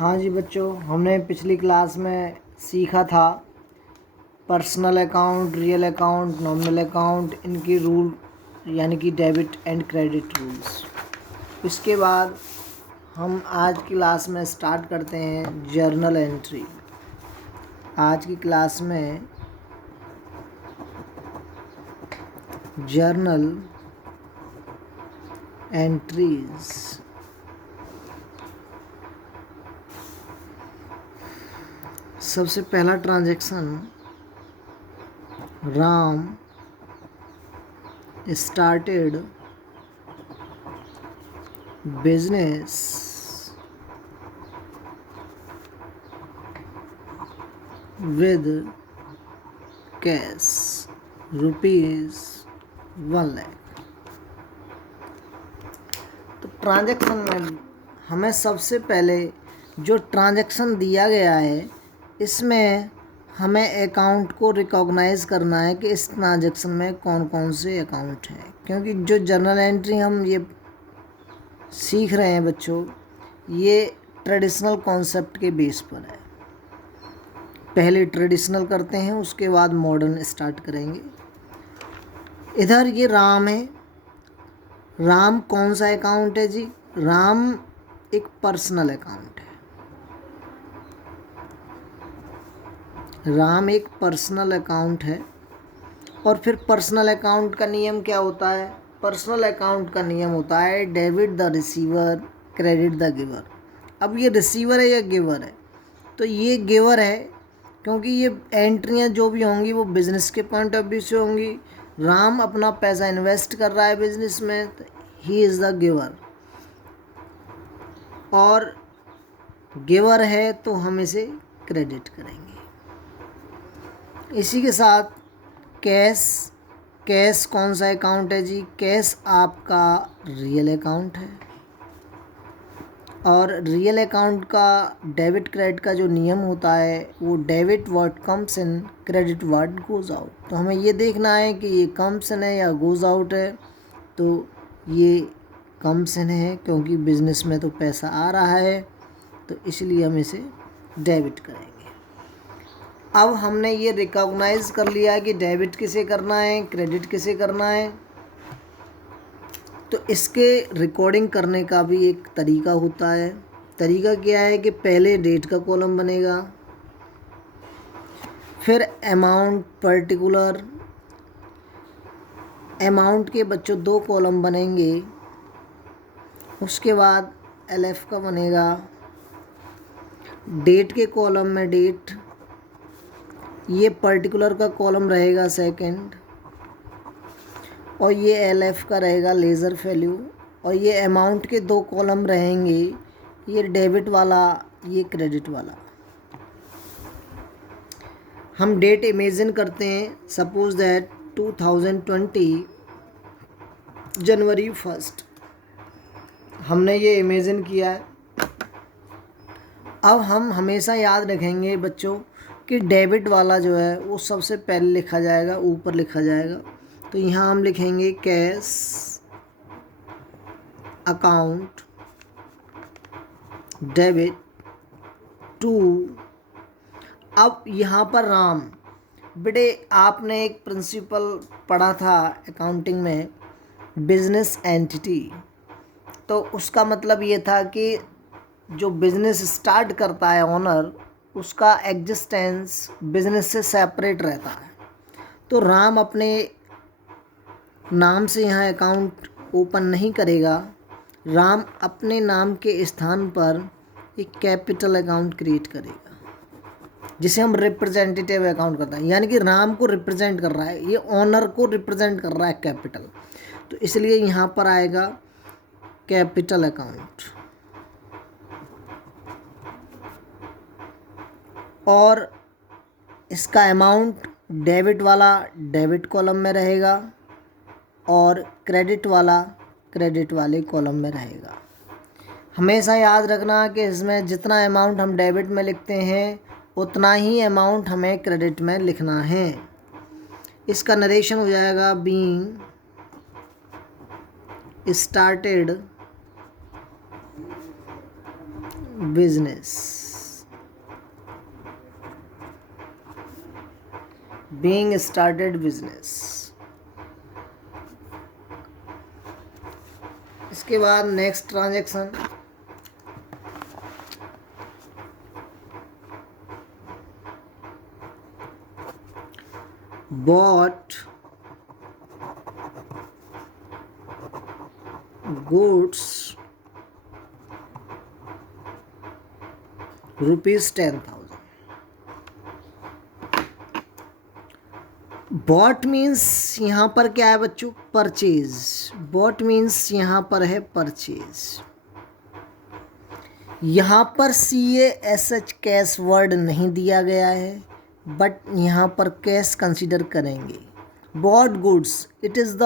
हाँ जी बच्चों, हमने पिछली क्लास में सीखा था personal account, real account, nominal account, इनकी रूल यानी कि डेबिट एंड क्रेडिट रूल्स। इसके बाद हम आज की क्लास में स्टार्ट करते हैं जर्नल एंट्री। आज की क्लास में जर्नल एंट्रीज। सबसे पहला transaction, Ram started business with cash rupees 1 lakh। तो ट्रांजैक्शन में हमें सबसे पहले जो ट्रांजैक्शन दिया गया है इसमें हमें अकाउंट को रिकॉग्नाइज करना है कि इस ट्रांजैक्शन में कौन कौन से अकाउंट हैं, क्योंकि जो जर्नल एंट्री हम ये सीख रहे हैं बच्चों, ये ट्रेडिशनल कॉन्सेप्ट के बेस पर है। पहले ट्रेडिशनल करते हैं, उसके बाद मॉडर्न स्टार्ट करेंगे। इधर ये राम है। राम कौन सा अकाउंट है जी? राम एक पर्सनल अकाउंट है। राम एक पर्सनल अकाउंट है। और फिर पर्सनल अकाउंट का नियम क्या होता है? पर्सनल अकाउंट का नियम होता है debit the receiver, credit the giver. अब ये रिसीवर है या गिवर है? तो ये गिवर है, क्योंकि ये एंट्रियाँ जो भी होंगी वो बिज़नेस के पॉइंट ऑफ व्यू से होंगी। राम अपना पैसा इन्वेस्ट कर रहा है बिज़नेस में, तो ही इज़ द गिवर। और गिवर है तो हम इसे क्रेडिट करेंगे। इसी के साथ कैश। कैश कौन सा अकाउंट है जी? कैश आपका रियल अकाउंट है। और रियल अकाउंट का डेबिट क्रेडिट का जो नियम होता है वो debit word comes in, credit word goes out. तो हमें ये देखना है कि ये कम्स इन है या गोज़ आउट है। तो ये कम्स इन है क्योंकि बिज़नेस में तो पैसा आ रहा है, तो इसलिए हम इसे डेबिट करेंगे। अब हमने ये रिकॉग्नाइज कर लिया है कि डेबिट किसे करना है, क्रेडिट किसे करना है। तो इसके रिकॉर्डिंग करने का भी एक तरीका होता है। तरीका क्या है कि पहले डेट का कॉलम बनेगा, फिर अमाउंट पर्टिकुलर। अमाउंट के बच्चों 2 कॉलम बनेंगे। उसके बाद LF का बनेगा। डेट के कॉलम में डेट, ये पर्टिकुलर का कॉलम रहेगा सेकंड, और ये LF का रहेगा लेज़र वैल्यू। और ये अमाउंट के 2 कॉलम रहेंगे, ये डेबिट वाला, ये क्रेडिट वाला। हम डेट इमेजिन करते हैं, सपोज दैट 2020 जनवरी 1 हमने ये इमेजिन किया है। अब हम हमेशा याद रखेंगे बच्चों कि डेबिट वाला जो है वो सबसे पहले लिखा जाएगा, ऊपर लिखा जाएगा। तो यहाँ हम लिखेंगे कैश अकाउंट डेबिट टू। अब यहाँ पर राम, बेटे आपने एक प्रिंसिपल पढ़ा था अकाउंटिंग में, बिजनेस एंटिटी। तो उसका मतलब ये था कि जो बिज़नेस स्टार्ट करता है ओनर, उसका एग्जिस्टेंस बिज़नेस से सेपरेट रहता है। तो राम अपने नाम से यहाँ अकाउंट ओपन नहीं करेगा। राम अपने नाम के स्थान पर एक कैपिटल अकाउंट क्रिएट करेगा, जिसे हम रिप्रेजेंटेटिव अकाउंट करते हैं। यानी कि राम को रिप्रेजेंट कर रहा है, ये ओनर को रिप्रेजेंट कर रहा है कैपिटल। तो इसलिए यहाँ पर आएगा कैपिटल अकाउंट। और इसका अमाउंट डेबिट वाला डेबिट कॉलम में रहेगा और क्रेडिट वाला क्रेडिट वाले कॉलम में रहेगा। हमेशा याद रखना कि इसमें जितना अमाउंट हम डेबिट में लिखते हैं उतना ही अमाउंट हमें क्रेडिट में लिखना है। इसका नरेशन हो जाएगा being started business, being started business। इसके बाद next transaction, bought goods ₹10,000। Bought means यहाँ पर क्या है बच्चों, परचेज। बॉट मीन्स यहाँ पर है परचेज। यहाँ पर CASH कैश वर्ड नहीं दिया गया है, बट यहाँ पर कैश कंसीडर करेंगे। Bought goods, it is the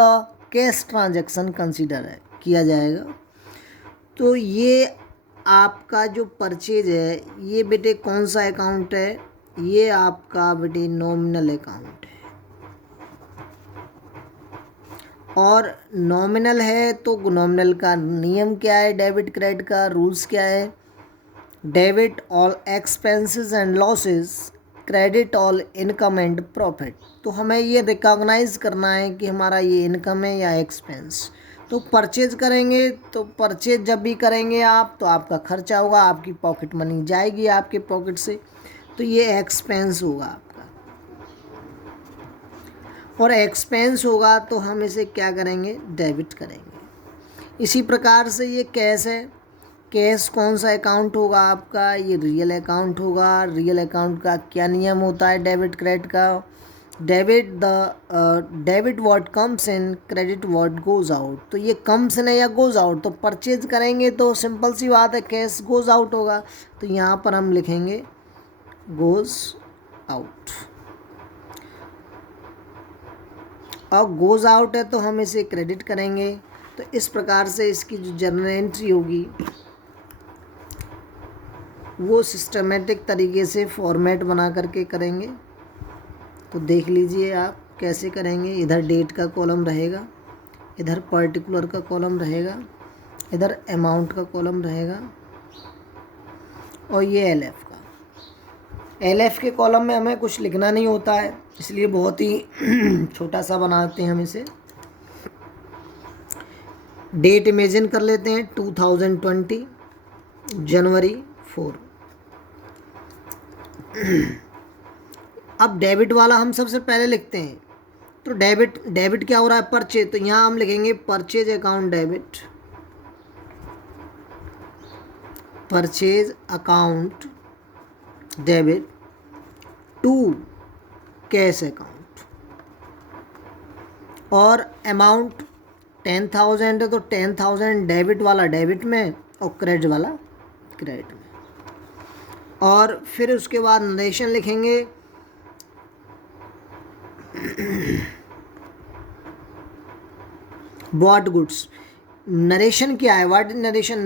cash transaction consider है, किया जाएगा। तो ये आपका जो परचेज है, ये बेटे कौन सा अकाउंट है, ये आपका बेटे नॉमिनल अकाउंट है। और नॉमिनल है तो नॉमिनल का नियम क्या है, डेबिट क्रेडिट का रूल्स क्या है, debit all expenses and losses, credit all income and profit. तो हमें ये रिकॉग्नाइज करना है कि हमारा ये इनकम है या एक्सपेंस। तो परचेज करेंगे, तो परचेज जब भी करेंगे आप, तो आपका खर्चा होगा, आपकी पॉकेट मनी जाएगी आपके पॉकेट से, तो ये एक्सपेंस होगा आपका। और एक्सपेंस होगा तो हम इसे क्या करेंगे, डेबिट करेंगे। इसी प्रकार से ये कैश है। कैश कौन सा अकाउंट होगा आपका, ये रियल अकाउंट होगा। रियल अकाउंट का क्या नियम होता है डेबिट क्रेडिट का, debit what comes in, credit what goes out. तो ये कम्स इन है या गोज़ आउट, तो परचेज करेंगे तो सिंपल सी बात है, कैश गोज़ आउट होगा, तो यहाँ पर हम लिखेंगे गोज़ आउट। और गोज़ आउट है तो हम इसे क्रेडिट करेंगे। तो इस प्रकार से इसकी जो जर्नल एंट्री होगी वो सिस्टमेटिक तरीके से फॉर्मेट बना करके करेंगे। तो देख लीजिए आप कैसे करेंगे। इधर डेट का कॉलम रहेगा, इधर पर्टिकुलर का कॉलम रहेगा, इधर अमाउंट का कॉलम रहेगा, और ये LF का। LF के कॉलम में हमें कुछ लिखना नहीं होता है, इसलिए बहुत ही छोटा सा बनाते हैं हम इसे। डेट इमेजिन कर लेते हैं 2020 जनवरी 4। अब डेबिट वाला हम सबसे पहले लिखते हैं। तो डेबिट क्या हो रहा है, परचेज। तो यहाँ हम लिखेंगे purchase account debit, purchase account debit to cash account. और अमाउंट 10,000 है तो 10,000 डेबिट वाला डेबिट में और क्रेडिट वाला क्रेडिट में। और फिर उसके बाद नरेशन लिखेंगे। Bought goods. नरेशन क्या है, व्हाट इज नरेशन?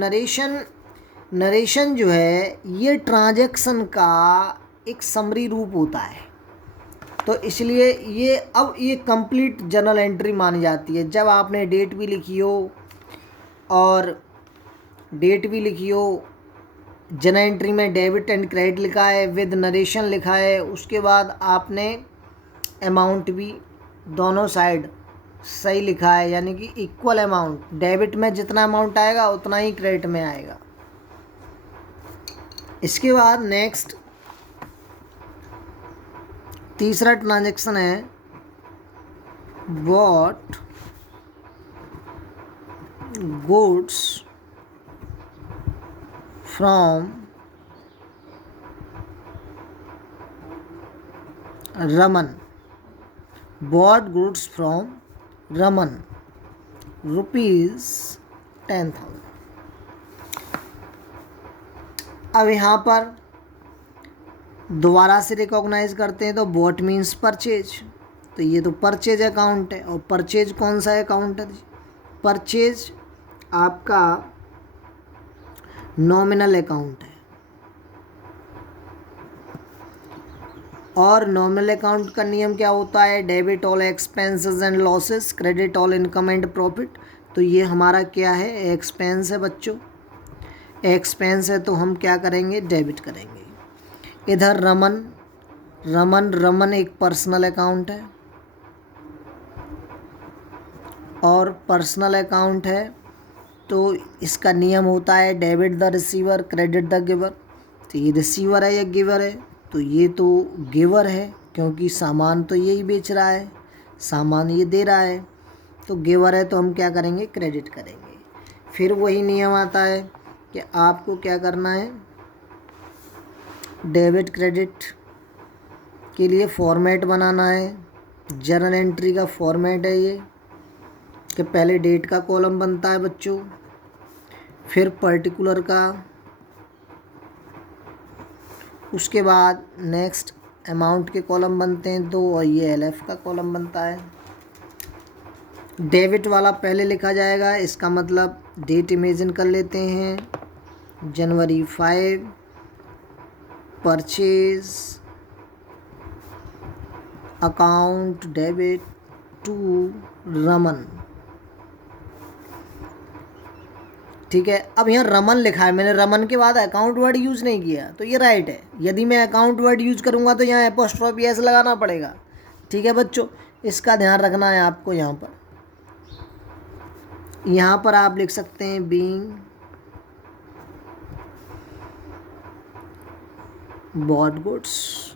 नरेशन जो है ये ट्रांजैक्शन का एक समरी रूप होता है। तो इसलिए ये कंप्लीट जर्नल एंट्री मानी जाती है। जब आपने डेट भी लिखी हो जर्नल एंट्री में डेबिट एंड क्रेडिट लिखा है, विद नरेशन लिखा है, उसके बाद आपने अमाउंट भी दोनों साइड सही लिखा है, यानी कि इक्वल अमाउंट। डेबिट में जितना अमाउंट आएगा उतना ही क्रेडिट में आएगा। इसके बाद नेक्स्ट तीसरा ट्रांजैक्शन है bought goods from Raman. Bought goods from Raman ₹10,000। अब यहाँ पर दोबारा से रिकॉग्नाइज करते हैं। तो बॉट मीन्स परचेज, तो ये तो परचेज अकाउंट है। और परचेज कौन सा अकाउंट है, परचेज आपका नॉमिनल अकाउंट है। और नॉमिनल अकाउंट का नियम क्या होता है, debit all expenses and losses, credit all income and profit. तो ये हमारा क्या है, एक्सपेंस है बच्चों। एक्सपेंस है तो हम क्या करेंगे, डेबिट करेंगे। इधर रमन, रमन एक पर्सनल अकाउंट है और पर्सनल अकाउंट है तो इसका नियम होता है debit the receiver credit the giver. तो ये रिसीवर है या गिवर है, तो ये तो गिवर है क्योंकि सामान तो यही बेच रहा है, सामान ये दे रहा है, तो गिवर है तो हम क्या करेंगे, क्रेडिट करेंगे। फिर वही नियम आता है कि आपको क्या करना है, डेबिट क्रेडिट के लिए फॉर्मेट बनाना है। जर्नल एंट्री का फॉर्मेट है ये कि पहले डेट का कॉलम बनता है बच्चों, फिर पर्टिकुलर का, उसके बाद नेक्स्ट अमाउंट के कॉलम बनते हैं दो, और ये एलएफ का कॉलम बनता है। डेबिट वाला पहले लिखा जाएगा, इसका मतलब डेट इमेजिन कर लेते हैं, जनवरी 5 purchase account debit to Raman. ठीक है, अब यहाँ रमन लिखा है, मैंने रमन के बाद अकाउंट वर्ड यूज़ नहीं किया तो ये राइट है। यदि मैं अकाउंट वर्ड यूज़ करूँगा तो यहाँ एपोस्ट्रोफी एस लगाना पड़ेगा। ठीक है बच्चों, इसका ध्यान रखना है आपको। यहाँ पर आप लिख सकते हैं बीइंग बॉट गुड्स।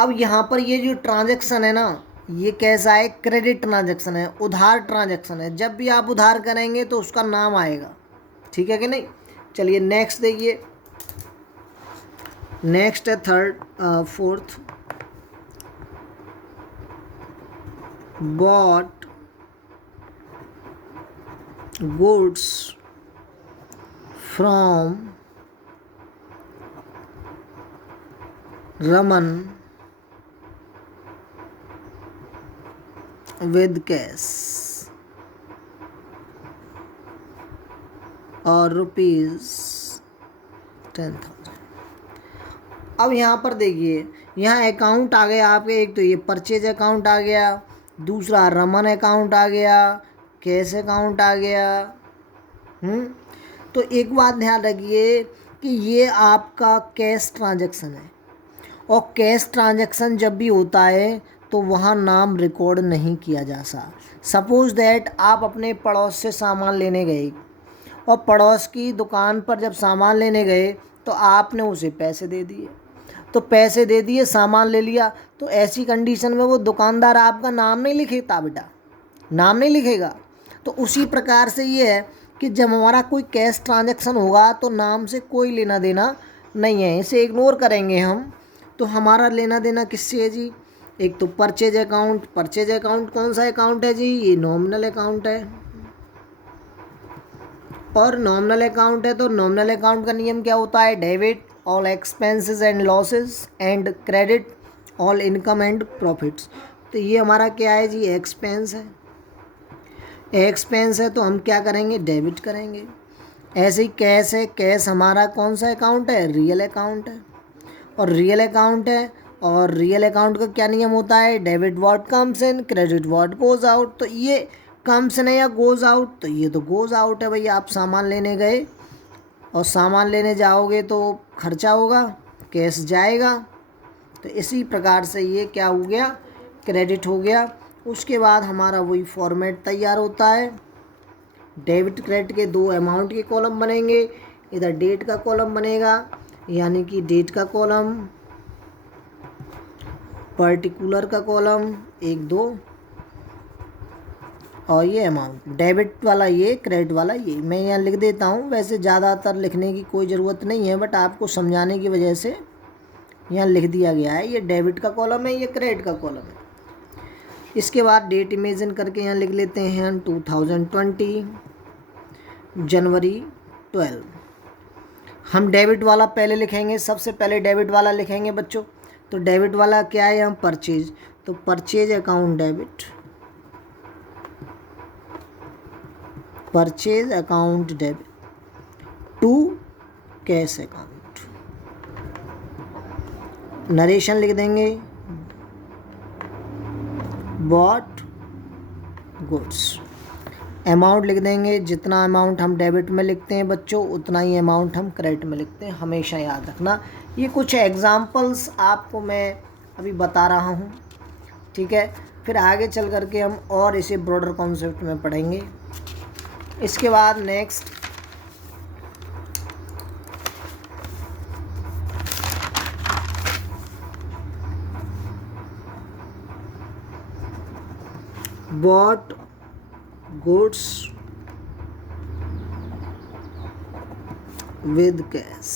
अब यहाँ पर ये जो ट्रांजैक्शन है ना, ये कैसा है, क्रेडिट ट्रांजैक्शन है, उधार ट्रांजैक्शन है। जब भी आप उधार करेंगे तो उसका नाम आएगा, ठीक है कि नहीं। चलिए नेक्स्ट देखिए, नेक्स्ट है fourth, bought goods from Raman with cash और ₹10,000। अब यहाँ पर देखिए, यहाँ अकाउंट आ गया आपके, एक तो ये परचेज अकाउंट आ गया, दूसरा रमन अकाउंट आ गया, कैश अकाउंट आ गया। तो एक बात ध्यान रखिए कि ये आपका कैश ट्रांजैक्शन है, और कैश ट्रांजैक्शन जब भी होता है तो वहाँ नाम रिकॉर्ड नहीं किया जा सकता। सपोज़ दैट आप अपने पड़ोस से सामान लेने गए और पड़ोस की दुकान पर जब सामान लेने गए तो आपने उसे पैसे दे दिए, तो पैसे दे दिए, सामान ले लिया, तो ऐसी कंडीशन में वो दुकानदार आपका नाम नहीं लिखेगा बेटा, नाम नहीं लिखेगा। तो उसी प्रकार से ये है कि जब हमारा कोई कैश ट्रांजैक्शन होगा तो नाम से कोई लेना देना नहीं है, इसे इग्नोर करेंगे हम। तो हमारा लेना देना किससे है जी, एक तो परचेज अकाउंट। परचेज अकाउंट कौन सा अकाउंट है जी, ये नॉमिनल अकाउंट है, और नॉमिनल अकाउंट है तो नॉमिनल अकाउंट का नियम क्या होता है, debit all expenses and losses and credit all income and profits. तो ये हमारा क्या है जी, एक्सपेंस है। एक्सपेंस है तो हम क्या करेंगे, डेबिट करेंगे। ऐसे ही कैश है, कैश हमारा कौन सा अकाउंट है, रियल अकाउंट है, और रियल अकाउंट है, और रियल अकाउंट का क्या नियम होता है, debit what comes in credit what goes out. तो ये कम्स इन या गोज आउट, तो ये तो गोज आउट है भैया। आप सामान लेने गए और सामान लेने जाओगे तो खर्चा होगा, कैश जाएगा, तो इसी प्रकार से ये क्या हो गया, क्रेडिट हो गया। उसके बाद हमारा वही फॉर्मेट तैयार होता है, डेबिट क्रेडिट के दो अमाउंट के कॉलम बनेंगे, इधर डेट का कॉलम बनेगा, यानी कि डेट का कॉलम, पर्टिकुलर का कॉलम 1 2, और ये अमाउंट, डेबिट वाला ये, क्रेडिट वाला ये। मैं यहाँ लिख देता हूँ, वैसे ज़्यादातर लिखने की कोई ज़रूरत नहीं है, बट आपको समझाने की वजह से यहाँ लिख दिया गया है। ये डेबिट का कॉलम है, ये क्रेडिट का कॉलम है। इसके बाद डेट इमेजिन करके यहाँ लिख लेते हैं 2020 जनवरी 12। हम डेबिट वाला पहले लिखेंगे, सबसे पहले डेबिट वाला लिखेंगे बच्चों। तो डेबिट वाला क्या है, हम परचेज, तो purchase account debit, purchase account debit to cash account. Narration लिख देंगे, बॉट गुड्स। अमाउंट लिख देंगे, जितना अमाउंट हम डेबिट में लिखते हैं बच्चों उतना ही अमाउंट हम क्रेडिट में लिखते हैं, हमेशा याद रखना। ये कुछ एग्जांपल्स आपको मैं अभी बता रहा हूँ, ठीक है। फिर आगे चल करके हम और इसे ब्रॉडर कॉन्सेप्ट में पढ़ेंगे। इसके बाद next bought goods with cash।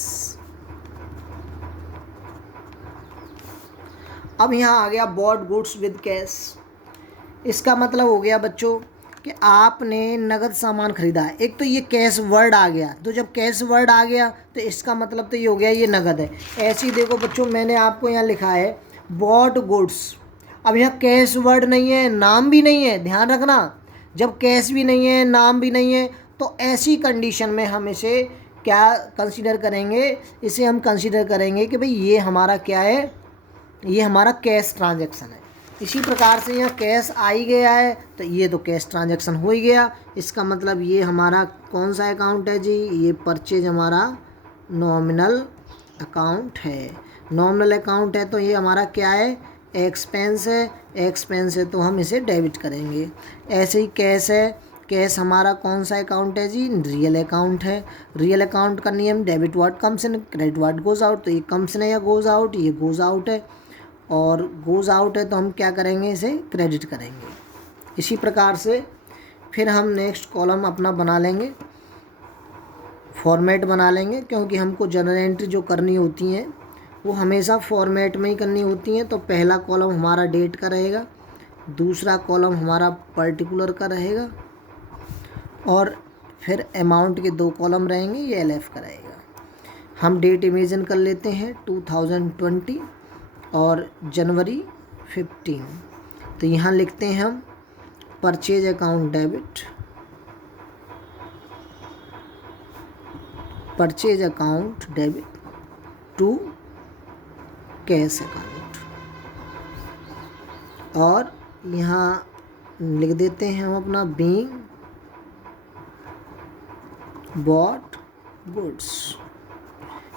अब यहाँ आ गया bought goods with cash। इसका मतलब हो गया बच्चों कि आपने नगद सामान खरीदा है। एक तो ये कैश वर्ड आ गया, तो जब कैश वर्ड आ गया तो इसका मतलब तो ये हो गया ये नगद है। ऐसे ही देखो बच्चों, मैंने आपको यहाँ लिखा है बॉट गुड्स। अब यहाँ कैश वर्ड नहीं है, नाम भी नहीं है, ध्यान रखना। जब कैश भी नहीं है, नाम भी नहीं है, तो ऐसी कंडीशन में हम इसे क्या कंसीडर करेंगे, इसे हम कंसीडर करेंगे कि भाई ये हमारा क्या है, ये हमारा कैश ट्रांजैक्शन है। इसी प्रकार से यहाँ कैश आ ही गया है तो ये तो कैश ट्रांजैक्शन हो ही गया। इसका मतलब ये हमारा कौन सा अकाउंट है जी, ये परचेज हमारा नॉमिनल अकाउंट है। नॉमिनल अकाउंट है तो ये हमारा क्या है, एक्सपेंस है। एक्सपेंस है तो हम इसे डेबिट करेंगे। ऐसे ही कैश है, कैश हमारा कौन सा अकाउंट है जी, रियल अकाउंट है। रियल अकाउंट का नियम debit what comes in, credit what goes out. तो ये कम्स इन है या गोज आउट, ये गोज आउट है, और गोज आउट है तो हम क्या करेंगे, इसे क्रेडिट करेंगे। इसी प्रकार से फिर हम नेक्स्ट कॉलम अपना बना लेंगे, फॉर्मेट बना लेंगे, क्योंकि हमको जनरल एंट्री जो करनी होती हैं वो हमेशा फॉर्मेट में ही करनी होती हैं। तो पहला कॉलम हमारा डेट का रहेगा, दूसरा कॉलम हमारा पर्टिकुलर का रहेगा, और फिर अमाउंट के 2 कॉलम रहेंगे, ये एलएफ का रहेगा। हम डेट इमेजिन कर लेते हैं 2020 और जनवरी 15। तो यहाँ लिखते हैं हम purchase account debit, purchase account debit to cash account, और यहाँ लिख देते हैं हम अपना बीइंग बॉट गुड्स।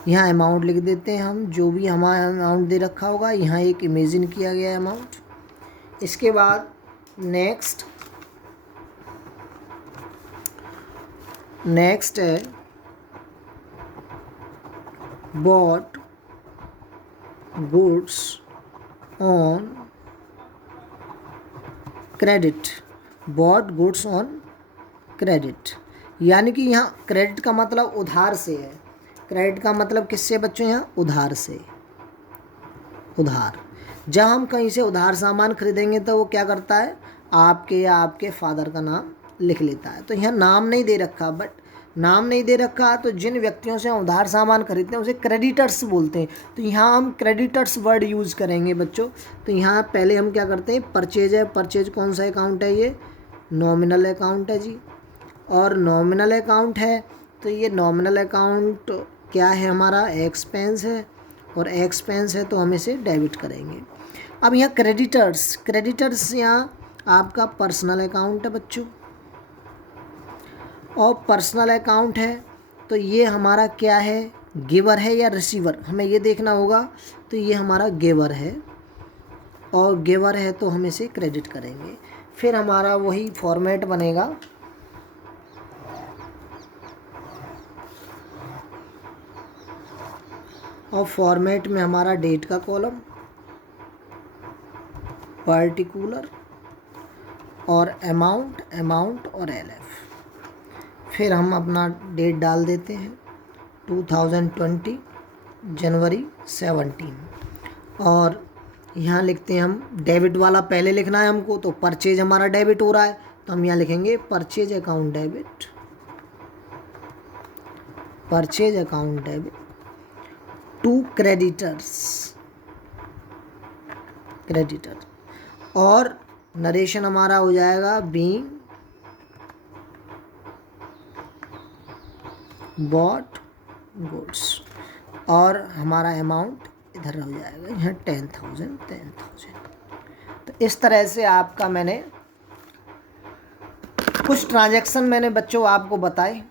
यहाँ अमाउंट लिख देते हैं हम, जो भी हमारा अमाउंट दे रखा होगा, यहाँ एक इमेजिन किया गया अमाउंट। इसके बाद नेक्स्ट है bought goods on credit, bought goods on credit. यानी कि यहाँ क्रेडिट का मतलब उधार से है। क्रेडिट का मतलब किससे बच्चों, यहाँ उधार से। उधार, जब हम कहीं से उधार सामान खरीदेंगे तो वो क्या करता है, आपके या आपके फादर का नाम लिख लेता है। तो यहाँ नाम नहीं दे रखा, बट नाम नहीं दे रखा तो जिन व्यक्तियों से हम उधार सामान खरीदते हैं उसे क्रेडिटर्स बोलते हैं। तो यहाँ हम क्रेडिटर्स वर्ड यूज़ करेंगे बच्चों। तो यहाँ पहले हम क्या करते हैं, परचेज है। परचेज कौन सा अकाउंट है, ये नॉमिनल अकाउंट है जी। और नॉमिनल अकाउंट है तो ये नॉमिनल अकाउंट क्या है हमारा, एक्सपेंस है, और एक्सपेंस है तो हम इसे डेबिट करेंगे। अब यहाँ क्रेडिटर्स, क्रेडिटर्स यहाँ आपका पर्सनल अकाउंट है बच्चों, और पर्सनल अकाउंट है तो ये हमारा क्या है, गिवर है या रिसीवर, हमें ये देखना होगा। तो ये हमारा गिवर है, और गिवर है तो हम इसे क्रेडिट करेंगे। फिर हमारा वही फॉर्मेट बनेगा, और फॉर्मेट में हमारा डेट का कॉलम, पर्टिकुलर, और अमाउंट, अमाउंट और एलएफ। फिर हम अपना डेट डाल देते हैं 2020 जनवरी 17, और यहाँ लिखते हैं हम डेबिट वाला पहले लिखना है हमको। तो परचेज हमारा डेबिट हो रहा है तो हम यहाँ लिखेंगे purchase account debit, purchase account debit to creditors, creditor, और नरेशन हमारा हो जाएगा बीइंग बॉट गुड्स, और हमारा अमाउंट इधर हो जाएगा यहाँ 10,000। तो इस तरह से आपका मैंने कुछ ट्रांजैक्शन मैंने बच्चों आपको बताए।